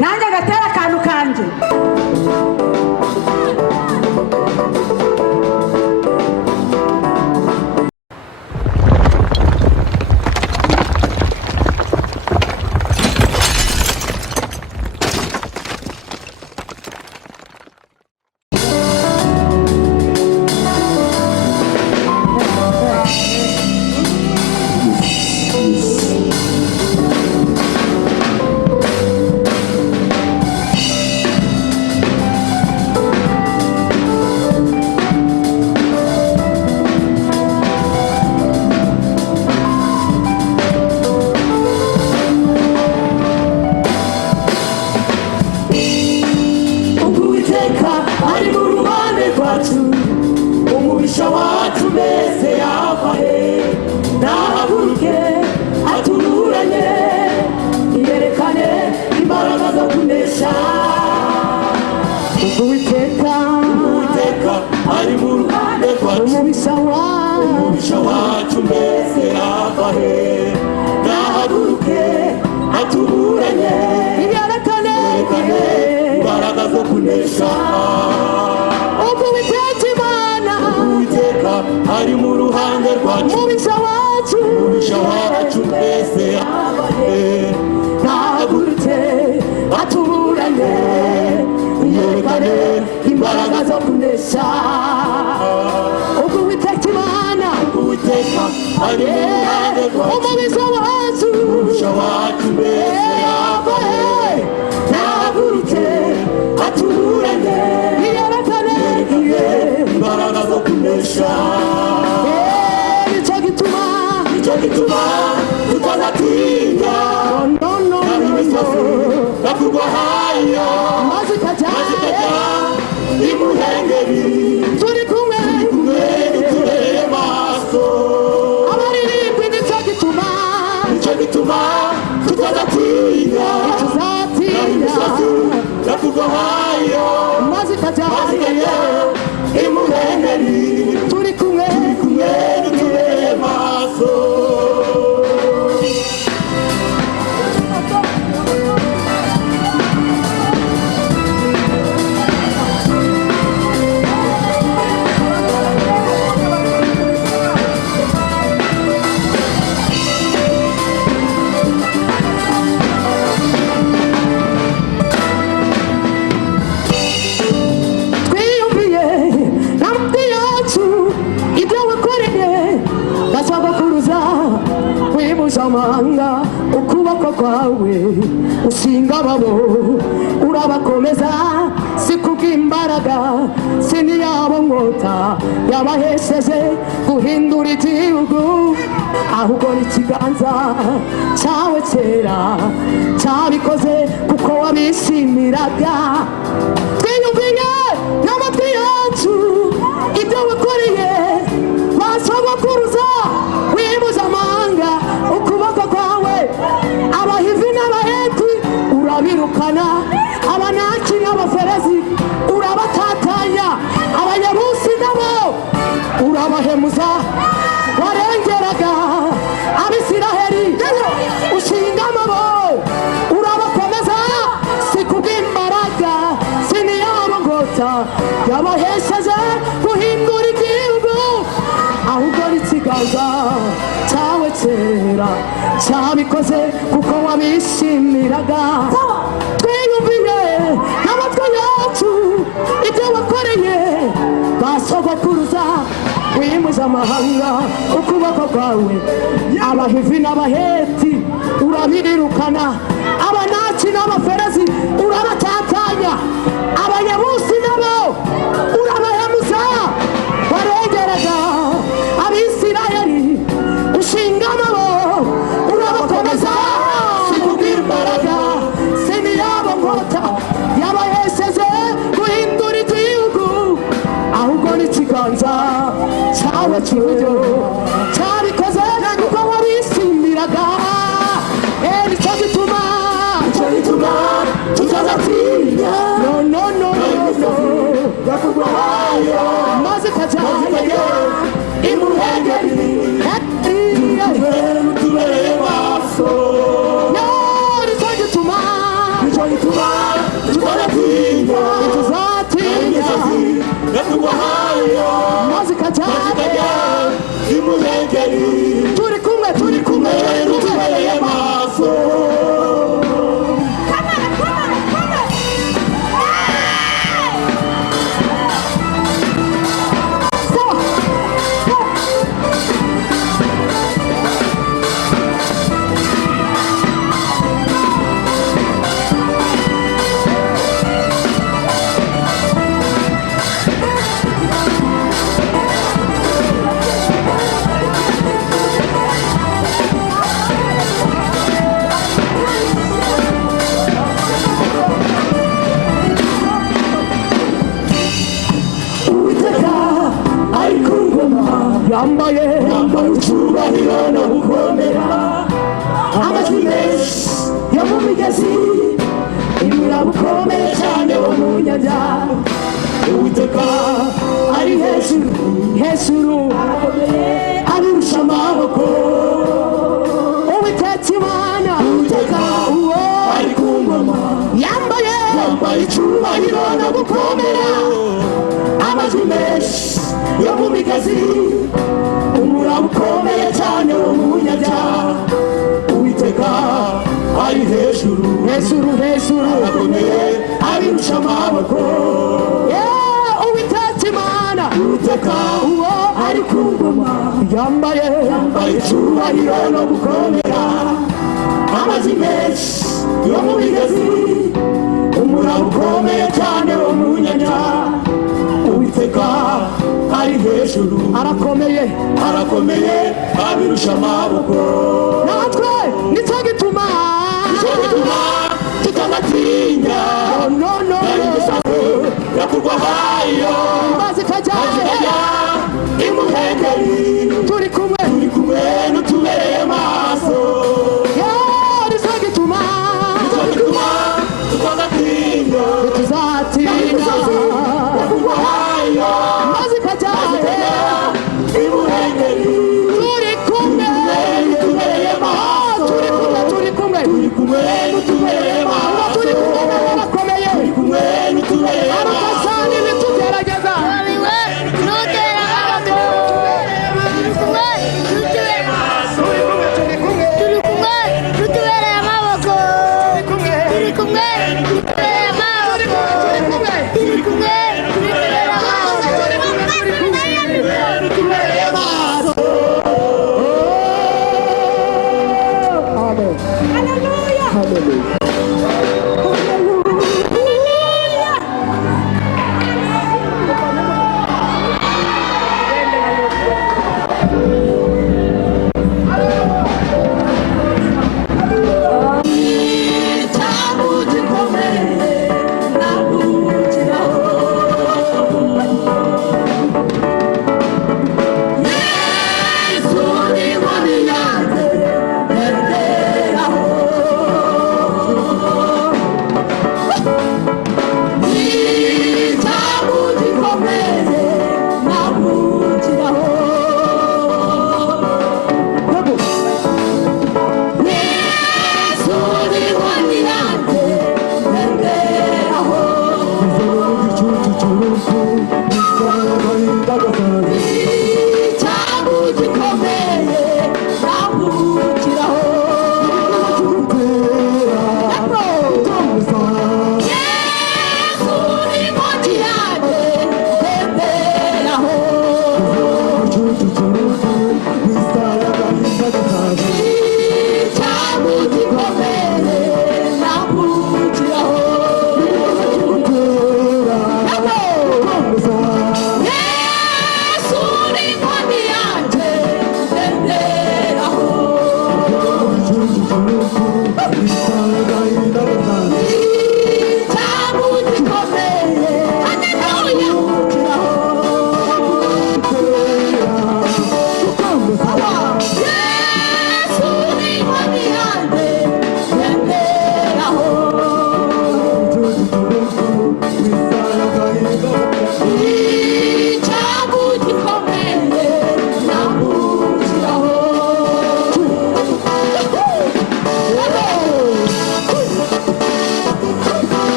nanjye gatera akantu kanje. ukuboko kwawe usinga babo urabakomeza sikubw'imbaraga siniyabo nkota yabahesheje guhindura igihugu ahubwo n'ikiganza cyawe cyera cyabikoze kuko wabishimiraga twiyumviye n'amatwi yacu ibyo wakoreye basogokuruza wibuza amanga ukuboko kwawe abahivi n'abaheti urabirukana abanaki n'abaferezi urabatatanya abanyabusi nabo urabahemuza warengeraga abisiraheli ushinga amabo urabakomeza sikubw'imbaraga siniyabo ngota yabahesheje guhindura igihugu ahubwo n'ikiganza cyawe cyera cyabikoze kuko wabishimiraga twiyumviye n'amatwi yacu ibyo wakoreye basogokuruza wimuza amahanga ukuboko kwawe abahivi n'abaheti urabirirukana abanaki n'abaferezi urabatatanya abanyabusi nabo urabahemuza warengeraga abisirayeli ushinga amabo urabakomeza sikubw'imbaraga siniyabo nkota yabahesheje guhindura igihugu ahubwo n'ikiganza cyawe cy'iburyo cyabikoze kuko wabishimiraga nicyo gituma tutazatinya no icyubahiro no gukomera amajwi menshi yo mu migezi inyura bukomeye cyane wo mu nyanja Uwiteka ari hejuru abirusha amaboko Uwiteka Imana Uwiteka uwo ari ku ngoma yambaye icyubahiro no gukomera amajwi menshi yo mu migezi umuraba ukomeye cyane wo mu nyanja Uwiteka ari hejuru arakomeye abirusha amaboko Uwiteka Imana Uwiteka uwo ari ku ngoma yambaye icyubahiro no gukomera amajwi menshi yo mu migezi umuraba ukomeye cyane wo mu nyanja Uwiteka ari hejuru arakomeye abirusha amaboko natwe nicyo gituma tutagatinya yakurwa hayo maze ikajya imuhengeri turi kumwe n'utubereye maso nicyo gituma tutagatinya tuzatinya yakurwa hayo maze ikajya imuhengeri turi kumwe n'utubereye maso turi kumwe n'utubereye maso turi kumwe n'abakomeye turi kumwe n'utubereye maso abakasani ntitugerageza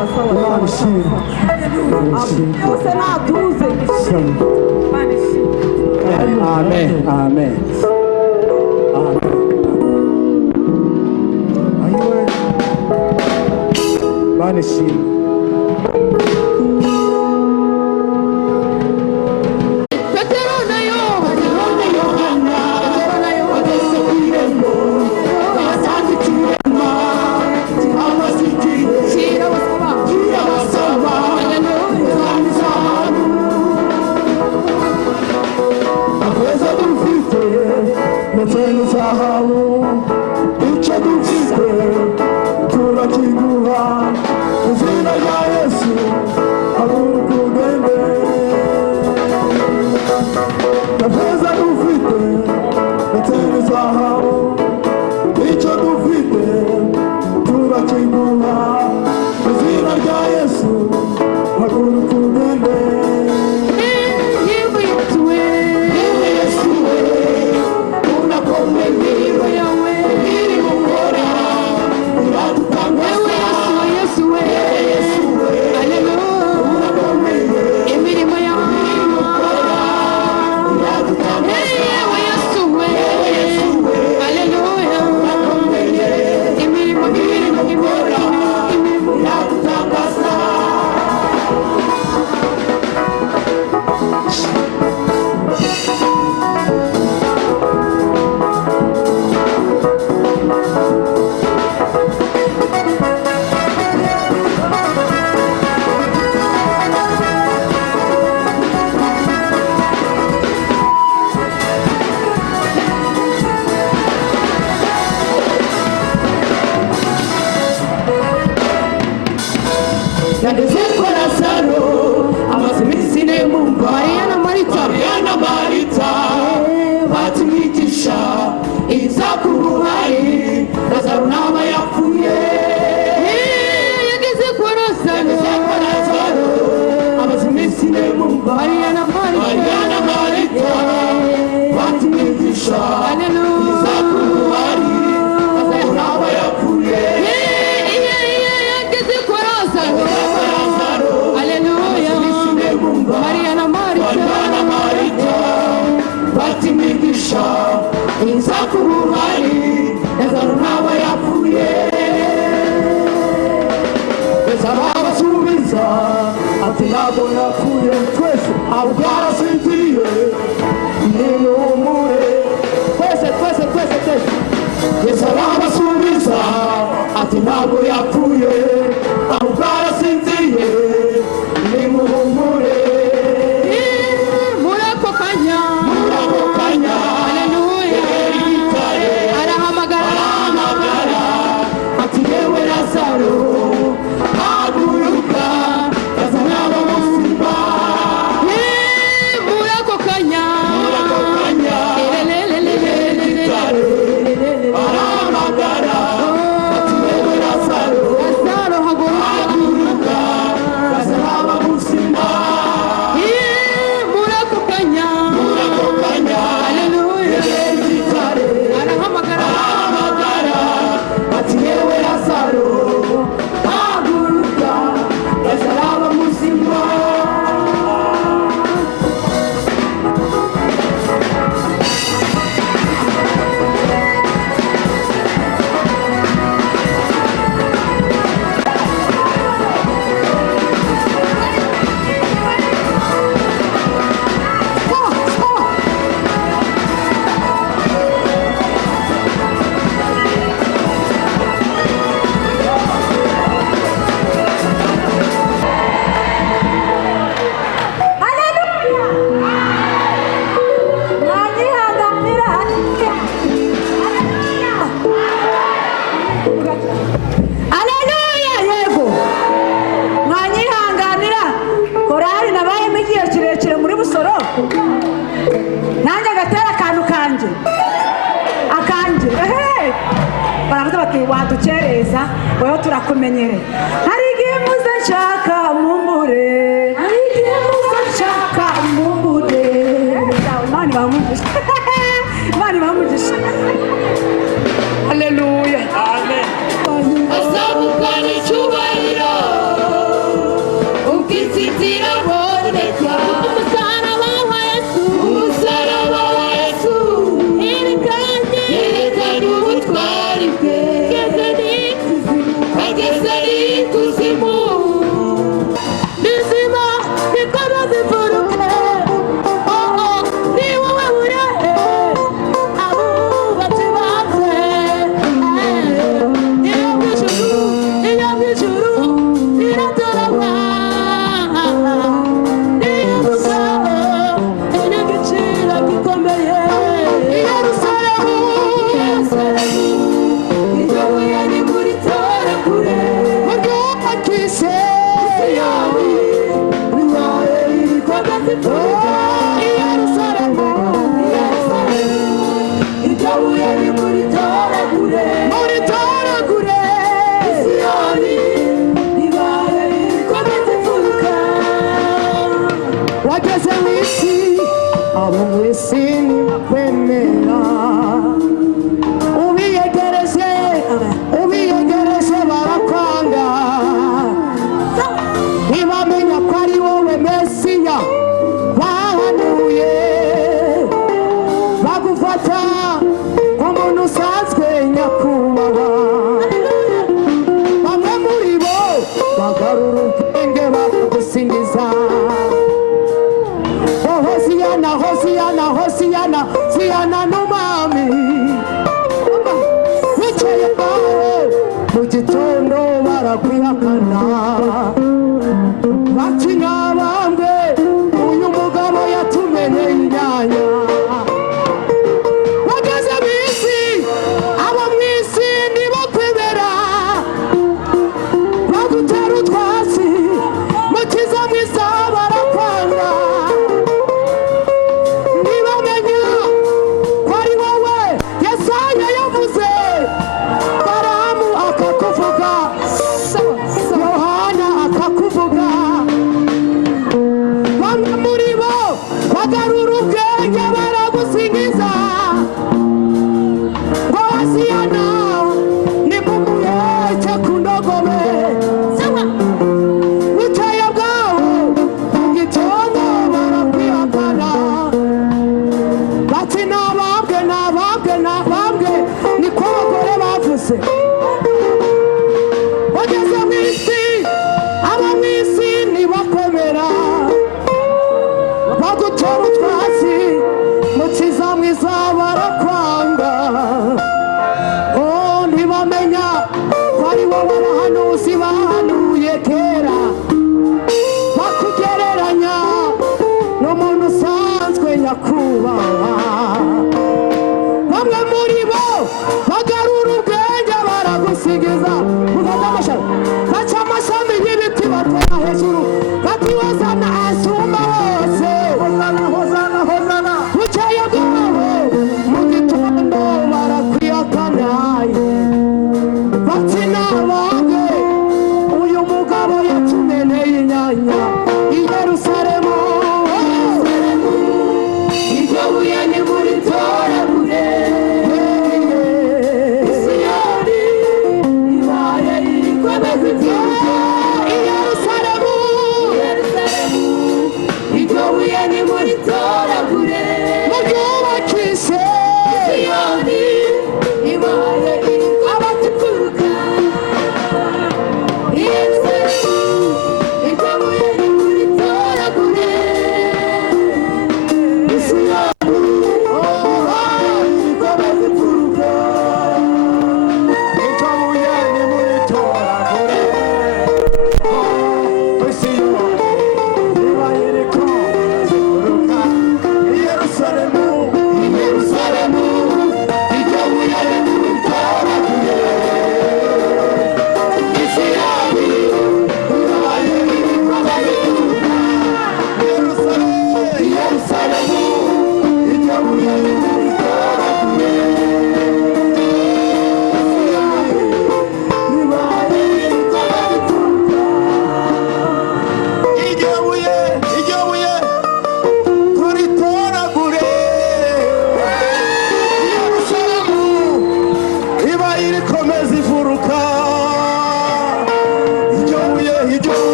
Imana ishimwe. Yose natuze. Imana ishimwe. Amen. Amen. Ayiwe. Imana ishimwe. wadukereza wewe turakumenyere hari igihe muze nshaka mumbure hari igihe muze nshaka mumbure mani bamugisha mani bamugisha haleluya amen azamukana icyubahiro bose bageze mu isi aba mu isi ntibakomera bagutera utwatsi mukiza mwiza barakwanga ntibamenya ko ari wowe abahanuzi bahanuye kera bakugereranya n'umuntu usanzwe nyakubahwa bamwe muri bo bagarura ubwenge baragusigiza ufata amashami baca amashami y'ibiti batera hejuru bati hozana asumba bose hozana hozana hozana bukeye bwabo mu gitondo barakwiyakanaye bati nabange uyu mugabo yatumeneye inyanya i Yerusalemu iryo buye ni muri toragure Siyoni ibaye irikomeza ibyuka i Yerusalemu iryo buye ni muri toragure muryubakishe Siyoni ibaye abatukuka i Yerusalemu iryo buye ni muri toragure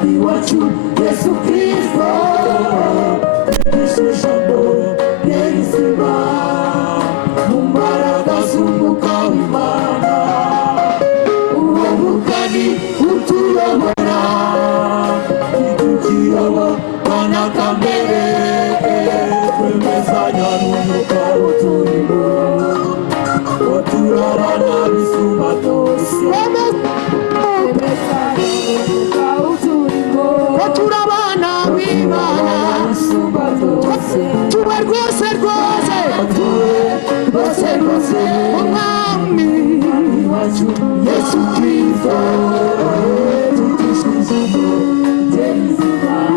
Yesu Kristo ishushanyo y'izima mu mbaraga z'umwuka w'Imana uwo mwuka ni utuyobora ntitukiyoborwa na kamere twemezanya n'umwuka uturimo ko turabana bisumba byose turabana w'Imana tuba rwose rwose rwose umwami wacu Yesu Kristo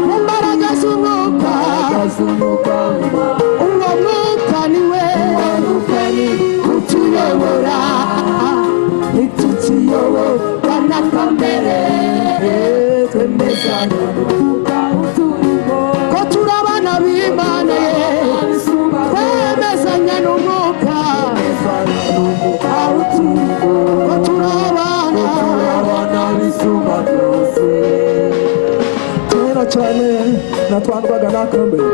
mu mbaraga z'umwuka uwo mwuka niwe utuyobora ntitukiyoborwa na kamere twemezanya ko turabana b'Imana twemezanya n'umwuka ko turabana bisumba byose kera cyane natwarwaga n'akamere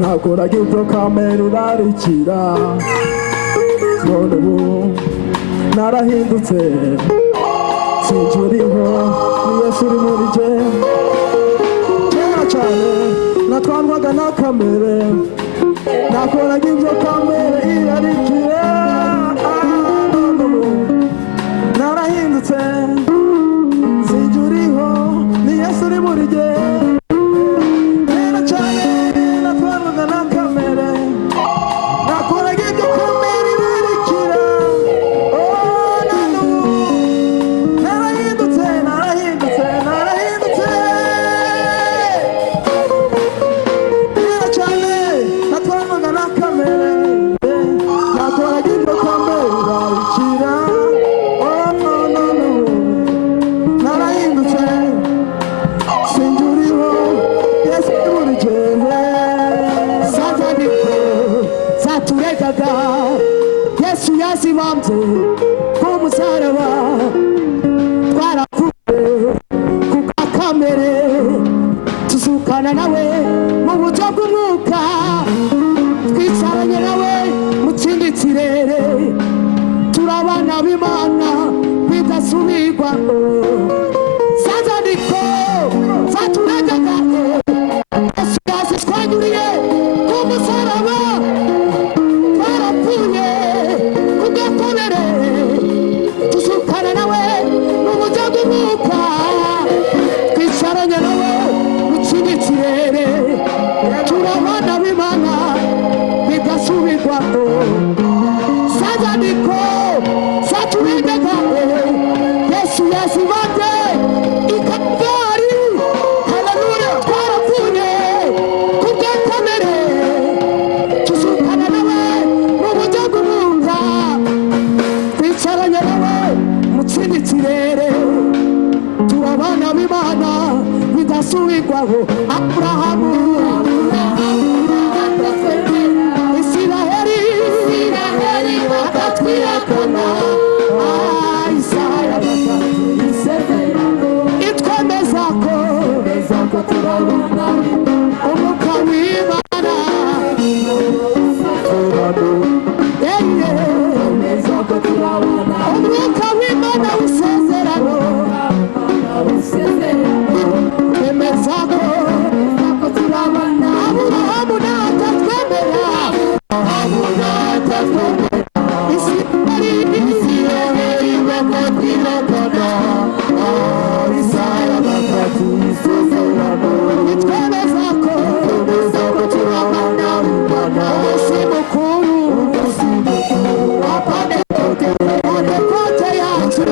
nakoraga ibyo kamere urarikira none ubu narahindutse sinjuriho ni Yesu uri muri jye kera cyane natwarwaga na kamere nakoraga ibyo kamere irarikiye none ubu narahindutse sinjuriho ni Yesu uri muri jye kera cyane natwarwaga na kamere nakoraga ibyo kamere irarikira none ubu narahindutse narahindutse narahindutse kera cyane natwarwaga na kamere nakoraga ibyo kamere irarikira none ubu narahindutse sinjuriho Yesu uri jyewe Satanico zaturegaga Yesu yazibambye ku musaraba twarapfuye ku bwa kamere tuzukana nawe mu buryo bw'umwuka twicaranye nawe mu kindi kirere turabana b'Imana bidasubirwaho Satanico zaturegaga Yesu yazitwanyuriye ku musaraba twarapfuye ku gakomere tuzukana nawe mu buryo bw'umwuka twicaranye nawe mu kindi kirere turabana b'Imana bidasubirwaho Satanico zaturegaga Yesu yazibambye i Kalvari haleluya twarapfuye ku gakomere tuzukana nawe mu buryo bw'umwuka twicaranye nawe mu kindi kirere turabana b'Imana bidasubirwaho Aburahamu Isiraheli bakatwihakana Isaya itwemeza ko turabana umwuka w'Imana umwuka w'Imana w'isezerano bemeza ko turabana Aburahamu natatwemera Isiraheli bakatwihakana Isaya itwemeza ko turabana umunsi mukuru wa Pentekote yacu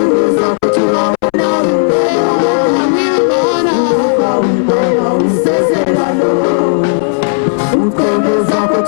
turabana w'Imana w'isezerano utwemeza ko